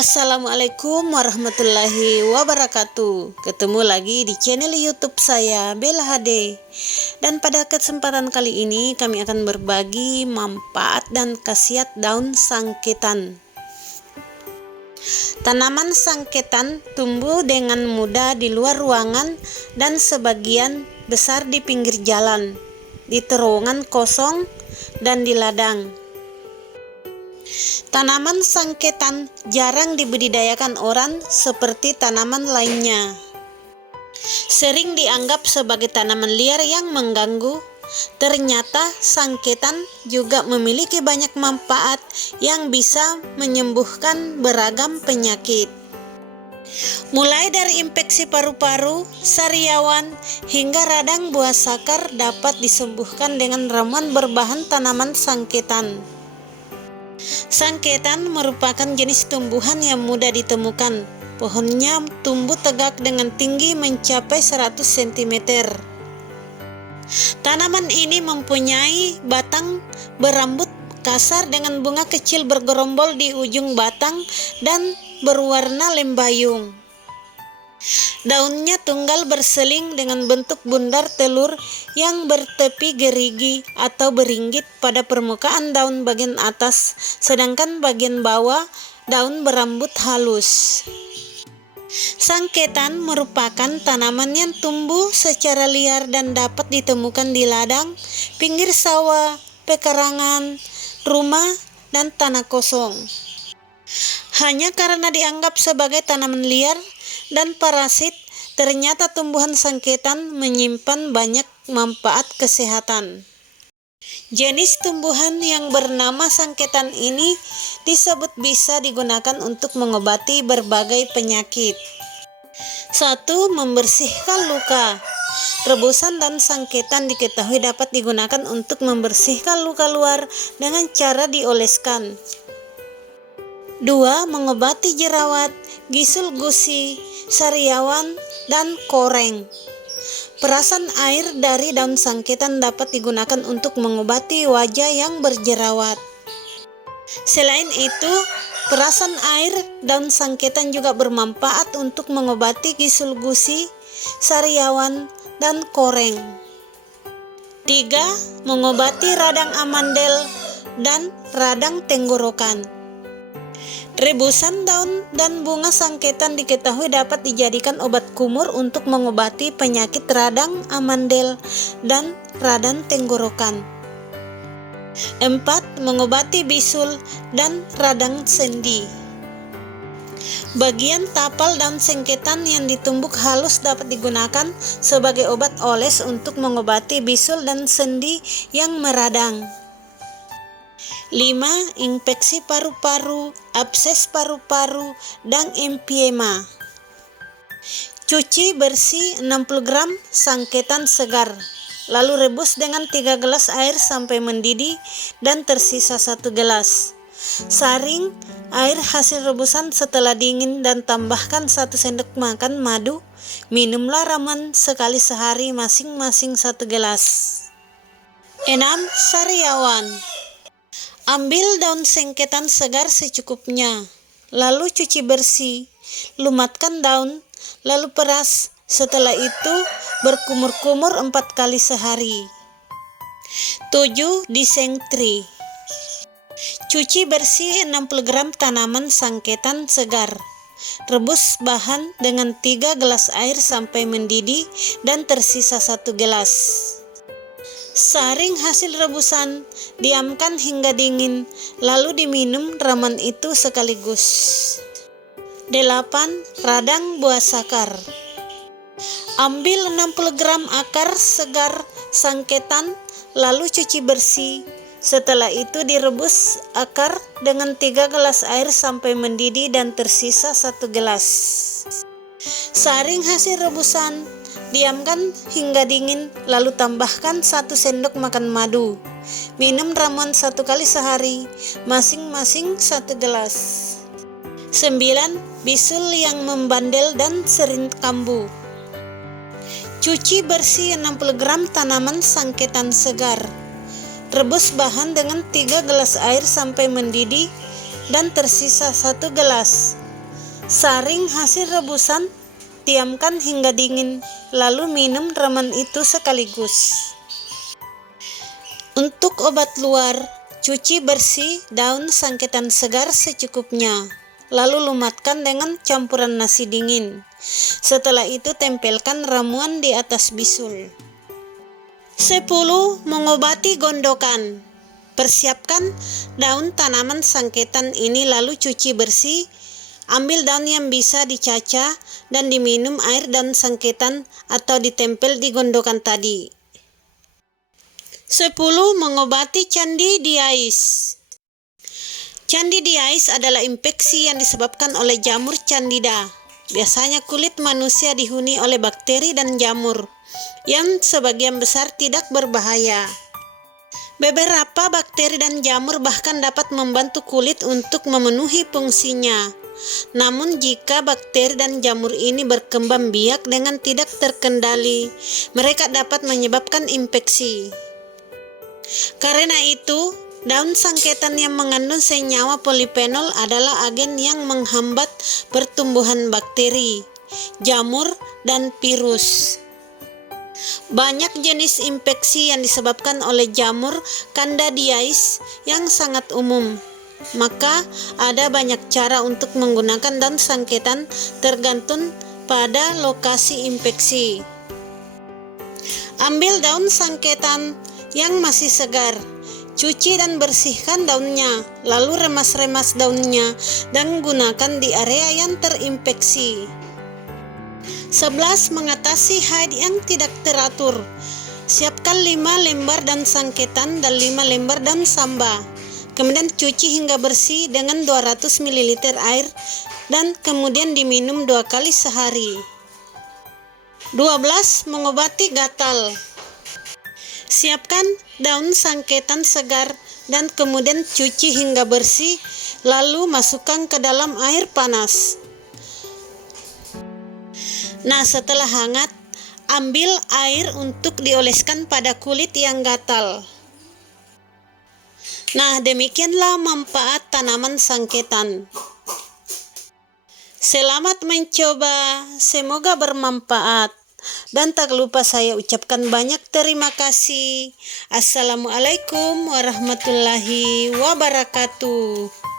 Assalamualaikum warahmatullahi wabarakatuh. Ketemu lagi di channel YouTube saya, Bella HD. Dan pada kesempatan kali ini kami akan berbagi manfaat dan khasiat daun sangketan. Tanaman sangketan tumbuh dengan mudah di luar ruangan dan sebagian besar di pinggir jalan, di terowongan kosong, dan di ladang. Tanaman sangketan jarang dibudidayakan orang seperti tanaman lainnya. Sering dianggap sebagai tanaman liar yang mengganggu. Ternyata sangketan juga memiliki banyak manfaat yang bisa menyembuhkan beragam penyakit. Mulai dari infeksi paru-paru, sariawan, hingga radang buah sakar dapat disembuhkan dengan ramuan berbahan tanaman sangketan. Sangketan merupakan jenis tumbuhan yang mudah ditemukan. Pohonnya tumbuh tegak dengan tinggi mencapai 100 cm. Tanaman ini mempunyai batang berambut kasar dengan bunga kecil bergerombol di ujung batang dan berwarna lembayung. Daunnya tunggal berseling dengan bentuk bundar telur yang bertepi gerigi atau beringgit pada permukaan daun bagian atas, sedangkan bagian bawah daun berambut halus. Sangketan merupakan tanaman yang tumbuh secara liar dan dapat ditemukan di ladang, pinggir sawah, pekarangan, rumah, dan tanah kosong. Hanya karena dianggap sebagai tanaman liar dan parasit, ternyata tumbuhan sangketan menyimpan banyak manfaat kesehatan. Jenis tumbuhan yang bernama sangketan ini disebut bisa digunakan untuk mengobati berbagai penyakit. 1. Membersihkan luka. Rebusan daun sangketan diketahui dapat digunakan untuk membersihkan luka luar dengan cara dioleskan. 2. Mengobati jerawat, gisul gusi, sariawan, dan koreng. Perasan air dari daun sangketan dapat digunakan untuk mengobati wajah yang berjerawat. Selain itu, perasan air daun sangketan juga bermanfaat untuk mengobati gisul gusi, sariawan, dan koreng. 3. Mengobati radang amandel dan radang tenggorokan. Rebusan daun dan bunga sangketan diketahui dapat dijadikan obat kumur untuk mengobati penyakit radang amandel dan radang tenggorokan. 4. Mengobati bisul dan radang sendi. Bagian tapal daun sangketan yang ditumbuk halus dapat digunakan sebagai obat oles untuk mengobati bisul dan sendi yang meradang. 5. Infeksi paru-paru, abses paru-paru, dan empiema. Cuci bersih 60 gram sangketan segar, lalu rebus dengan 3 gelas air sampai mendidih dan tersisa 1 gelas. Saring air hasil rebusan setelah dingin dan tambahkan 1 sendok makan madu. Minumlah ramuan sekali sehari masing-masing 1 gelas. 6. Sariawan. Ambil daun sangketan segar secukupnya, lalu cuci bersih, lumatkan daun, lalu peras. Setelah itu berkumur-kumur 4 kali sehari. 7. Disentri. Cuci bersih 60 gram tanaman sangketan segar. Rebus bahan dengan 3 gelas air sampai mendidih dan tersisa 1 gelas. Saring hasil rebusan, diamkan hingga dingin, lalu diminum ramuan itu sekaligus. 8. Radang buah sakar. Ambil 60 gram akar segar sangketan, lalu cuci bersih. Setelah itu direbus akar dengan 3 gelas air sampai mendidih dan tersisa 1 gelas. Saring hasil rebusan, diamkan hingga dingin, lalu tambahkan 1 sendok makan madu. Minum ramuan 1 kali sehari, masing-masing 1 gelas. 9. Bisul yang membandel dan sering kambuh. Cuci bersih 60 gram tanaman sangketan segar. Rebus bahan dengan 3 gelas air sampai mendidih dan tersisa 1 gelas. Saring hasil rebusan, diamkan hingga dingin, lalu minum ramuan itu sekaligus. Untuk obat luar, cuci bersih daun sangkitan segar secukupnya, lalu lumatkan dengan campuran nasi dingin. Setelah itu tempelkan ramuan di atas bisul. 10. Mengobati gondokan. Persiapkan daun tanaman sangkitan ini lalu cuci bersih. Ambil daun yang bisa dicaca dan diminum air daun sangkitan atau ditempel di gondokan tadi. 10. Mengobati candi diais. Candi diais adalah infeksi yang disebabkan oleh jamur candida. Biasanya kulit manusia dihuni oleh bakteri dan jamur, yang sebagian besar tidak berbahaya. Beberapa bakteri dan jamur bahkan dapat membantu kulit untuk memenuhi fungsinya. Namun jika bakteri dan jamur ini berkembang biak dengan tidak terkendali, mereka dapat menyebabkan infeksi. Karena itu, daun sangkitan yang mengandung senyawa polifenol adalah agen yang menghambat pertumbuhan bakteri, jamur, dan virus. Banyak jenis infeksi yang disebabkan oleh jamur Candida yang sangat umum. Maka ada banyak cara untuk menggunakan daun sangkitan tergantung pada lokasi infeksi. Ambil daun sangkitan yang masih segar, cuci dan bersihkan daunnya, lalu remas-remas daunnya dan gunakan di area yang terinfeksi. 11. Mengatasi haid yang tidak teratur. Siapkan 5 lembar daun sangkitan dan 5 lembar daun samba. Kemudian cuci hingga bersih dengan 200 ml air dan kemudian diminum 2 kali sehari. 12. Mengobati gatal. Siapkan daun sangkitan segar dan kemudian cuci hingga bersih, lalu masukkan ke dalam air panas. Nah, setelah hangat, ambil air untuk dioleskan pada kulit yang gatal. Nah, demikianlah manfaat tanaman sangkitan. Selamat mencoba, semoga bermanfaat. Dan tak lupa saya ucapkan banyak terima kasih. Assalamualaikum warahmatullahi wabarakatuh.